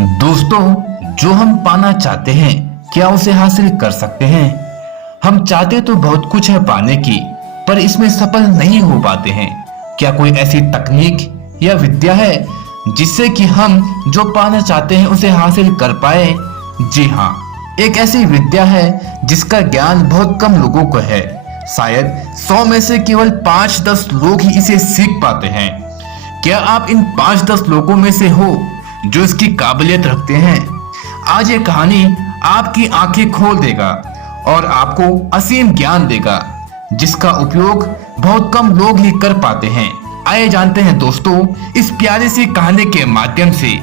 दोस्तों, जो हम पाना चाहते हैं क्या उसे हासिल कर सकते हैं। हम चाहते तो बहुत कुछ है पाने की, पर इसमें सफल नहीं हो पाते हैं। क्या कोई ऐसी तकनीक या विद्या है जिससे कि हम जो पाना चाहते हैं उसे हासिल कर पाए? जी हाँ, एक ऐसी विद्या है जिसका ज्ञान बहुत कम लोगों को है। शायद 100 में से केवल 5-10 लोग ही इसे सीख पाते हैं। क्या आप इन 5-10 लोगों में से हो जो इसकी काबिलियत रखते हैं? आज ये कहानी आपकी आंखें खोल देगा और आपको असीम ज्ञान देगा जिसका उपयोग बहुत कम लोग ही कर पाते हैं। आइए जानते हैं दोस्तों इस प्यारी सी कहानी के माध्यम से।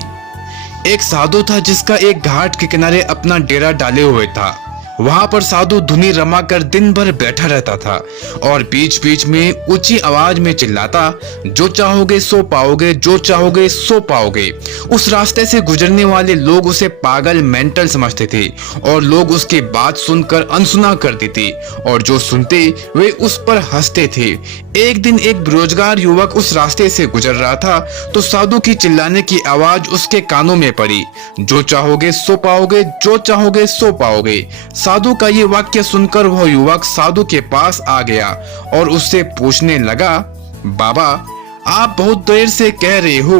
एक साधु था जिसका एक घाट के किनारे अपना डेरा डाले हुए था। वहां पर साधु धुनी रमा कर दिन भर बैठा रहता था और बीच बीच में ऊंची आवाज में चिल्लाता, जो चाहोगे सो पाओगे, जो चाहोगे सो पाओगे। उस रास्ते से गुजरने वाले लोग उसे पागल मेंटल समझते थे और लोग उसकी बात सुनकर अनसुना कर देते और जो सुनते वे उस पर हंसते थे। एक दिन एक बेरोजगार युवक उस रास्ते से गुजर रहा था तो साधु की चिल्लाने की आवाज उसके कानों में पड़ी, जो चाहोगे सो पाओगे, जो चाहोगे सो पाओगे। साधु का ये वाक्य सुनकर वह युवक साधु के पास आ गया और उससे पूछने लगा, बाबा आप बहुत देर से कह रहे हो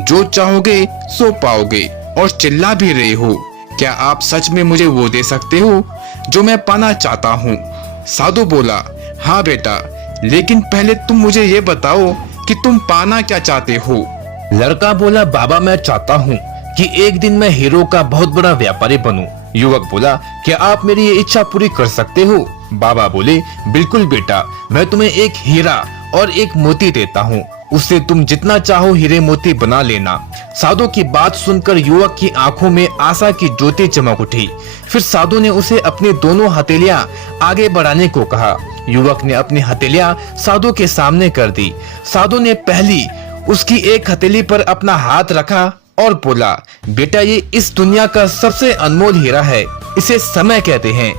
जो चाहोगे सो पाओगे और चिल्ला भी रहे हो, क्या आप सच में मुझे वो दे सकते हो जो मैं पाना चाहता हूँ? साधु बोला, हाँ बेटा, लेकिन पहले तुम मुझे ये बताओ कि तुम पाना क्या चाहते हो। लड़का बोला, बाबा मैं चाहता हूँ कि एक दिन मैं हीरो का बहुत बड़ा व्यापारी बनूं। युवक बोला, क्या आप मेरी ये इच्छा पूरी कर सकते हो? बाबा बोले, बिल्कुल बेटा, मैं तुम्हें एक हीरा और एक मोती देता हूँ, उससे तुम जितना चाहो हीरे मोती बना लेना। साधु की बात सुनकर युवक की आंखों में आशा की ज्योति चमक उठी। फिर साधु ने उसे अपनी दोनों हथेलियां आगे बढ़ाने को कहा। युवक ने अपनी हथेलियां साधु के सामने कर दी। साधु ने पहली उसकी एक हथेली पर अपना हाथ रखा और बोला, बेटा ये इस दुनिया का सबसे अनमोल हीरा है, इसे समय कहते हैं।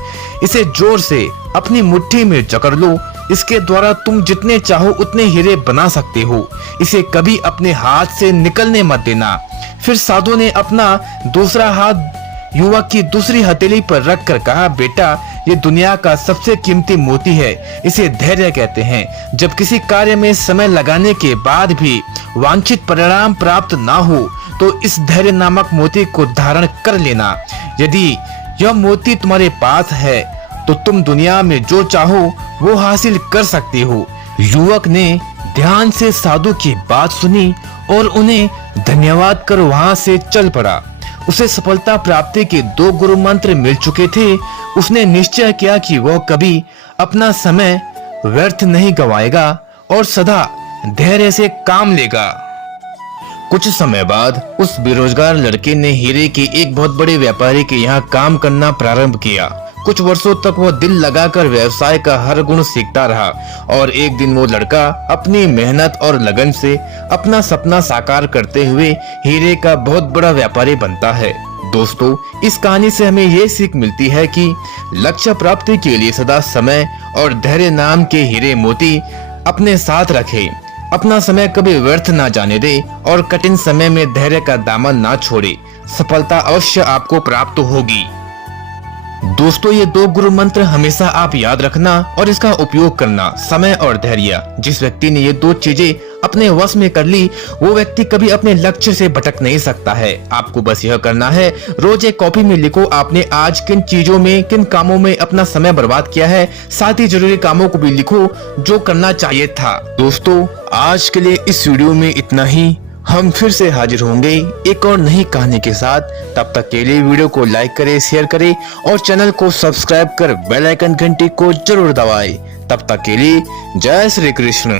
इसे जोर से अपनी मुट्ठी में जकड़ लो, इसके द्वारा तुम जितने चाहो उतने हीरे बना सकते हो, इसे कभी अपने हाथ से निकलने मत देना। फिर साधु ने अपना दूसरा हाथ युवक की दूसरी हथेली पर रखकर कहा, बेटा ये दुनिया का सबसे कीमती मोती है, इसे धैर्य कहते हैं। जब किसी कार्य में समय लगाने के बाद भी वांछित परिणाम प्राप्त ना हो तो इस धैर्य नामक मोती को धारण कर लेना। यदि यह मोती तुम्हारे पास है तो तुम दुनिया में जो चाहो वो हासिल कर सकते हो। युवक ने ध्यान से साधु की बात सुनी और उन्हें धन्यवाद कर वहां से चल पड़ा। उसे सफलता प्राप्ति के 2 गुरु मंत्र मिल चुके थे। उसने निश्चय किया कि वह कभी अपना समय व्यर्थ नहीं गवाएगा और सदा धैर्य से काम लेगा। कुछ समय बाद उस बेरोजगार लड़के ने हीरे के एक बहुत बड़े व्यापारी के यहाँ काम करना प्रारंभ किया। कुछ वर्षों तक वह दिल लगाकर व्यवसाय का हर गुण सीखता रहा और एक दिन वो लड़का अपनी मेहनत और लगन से अपना सपना साकार करते हुए हीरे का बहुत बड़ा व्यापारी बनता है। दोस्तों, इस कहानी से हमें ये सीख मिलती है कि लक्ष्य प्राप्ति के लिए सदा समय और धैर्य नाम के हीरे मोती अपने साथ रखें। अपना समय कभी व्यर्थ ना जाने दे और कठिन समय में धैर्य का दामन ना छोड़े। सफलता अवश्य आपको प्राप्त होगी। दोस्तों, ये 2 गुरु मंत्र हमेशा आप याद रखना और इसका उपयोग करना, समय और धैर्य। जिस व्यक्ति ने ये 2 चीजें अपने वश में कर ली वो व्यक्ति कभी अपने लक्ष्य से भटक नहीं सकता है। आपको बस यह करना है, रोज एक कॉपी में लिखो आपने आज किन चीजों में, किन कामों में अपना समय बर्बाद किया है। साथ ही जरूरी कामों को भी लिखो जो करना चाहिए था। दोस्तों, आज के लिए इस वीडियो में इतना ही। हम फिर से हाजिर होंगे एक और नई कहानी के साथ। तब तक के लिए वीडियो को लाइक करें, शेयर करें और चैनल को सब्सक्राइब कर बेल आइकन घंटी को जरूर दबाएं। तब तक के लिए जय श्री कृष्ण।